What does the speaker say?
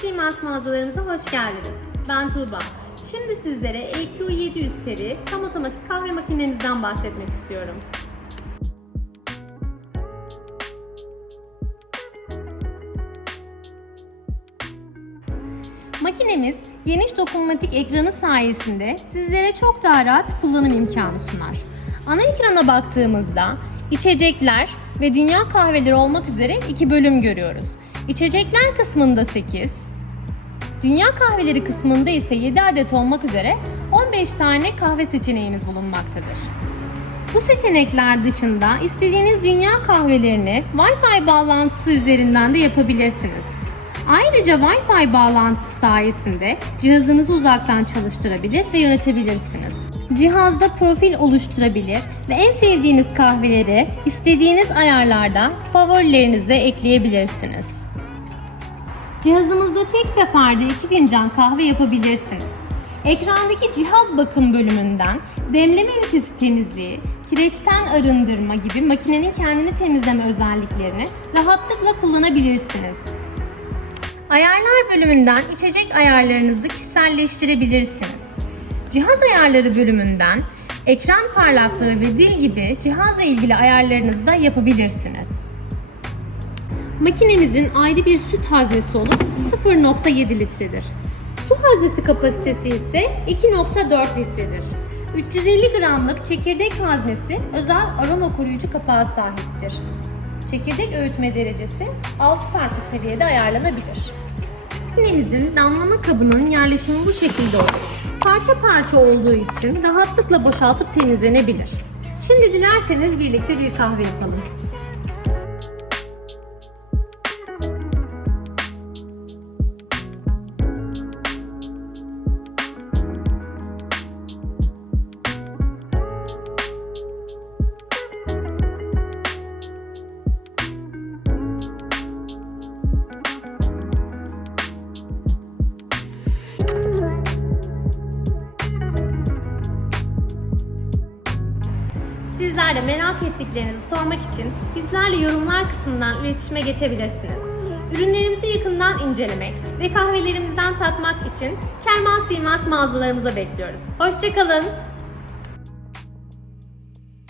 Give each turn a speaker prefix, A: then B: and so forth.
A: Siemens mağazalarımıza hoş geldiniz. Ben Tuğba. Şimdi sizlere EQ700 seri tam otomatik kahve makinemizden bahsetmek istiyorum. Makinemiz geniş dokunmatik ekranı sayesinde sizlere çok daha rahat kullanım imkanı sunar. Ana ekrana baktığımızda içecekler ve dünya kahveleri olmak üzere iki bölüm görüyoruz. İçecekler kısmında 8, dünya kahveleri kısmında ise 7 adet olmak üzere 15 tane kahve seçeneğimiz bulunmaktadır. Bu seçenekler dışında istediğiniz dünya kahvelerini Wi-Fi bağlantısı üzerinden de yapabilirsiniz. Ayrıca Wi-Fi bağlantısı sayesinde cihazınızı uzaktan çalıştırabilir ve yönetebilirsiniz. Cihazda profil oluşturabilir ve en sevdiğiniz kahveleri istediğiniz ayarlarda favorilerinize ekleyebilirsiniz. Cihazımızda tek seferde iki fincan kahve yapabilirsiniz. Ekrandaki cihaz bakım bölümünden demleme ünitesi temizliği, kireçten arındırma gibi makinenin kendini temizleme özelliklerini rahatlıkla kullanabilirsiniz. Ayarlar bölümünden içecek ayarlarınızı kişiselleştirebilirsiniz. Cihaz ayarları bölümünden ekran parlaklığı ve dil gibi cihazla ilgili ayarlarınızı da yapabilirsiniz. Makinemizin ayrı bir süt haznesi olup 0.7 litredir. Su haznesi kapasitesi ise 2.4 litredir. 350 gramlık çekirdek haznesi özel aroma koruyucu kapağı sahiptir. Çekirdek öğütme derecesi 6 farklı seviyede ayarlanabilir. Makinemizin damlama kabının yerleşimi bu şekilde olur. Parça parça olduğu için rahatlıkla boşaltıp temizlenebilir. Şimdi dilerseniz birlikte bir kahve yapalım. Sizler de merak ettiklerinizi sormak için bizlerle yorumlar kısmından iletişime geçebilirsiniz. Ürünlerimizi yakından incelemek ve kahvelerimizden tatmak için Kerman Siemens mağazalarımıza bekliyoruz. Hoşçakalın.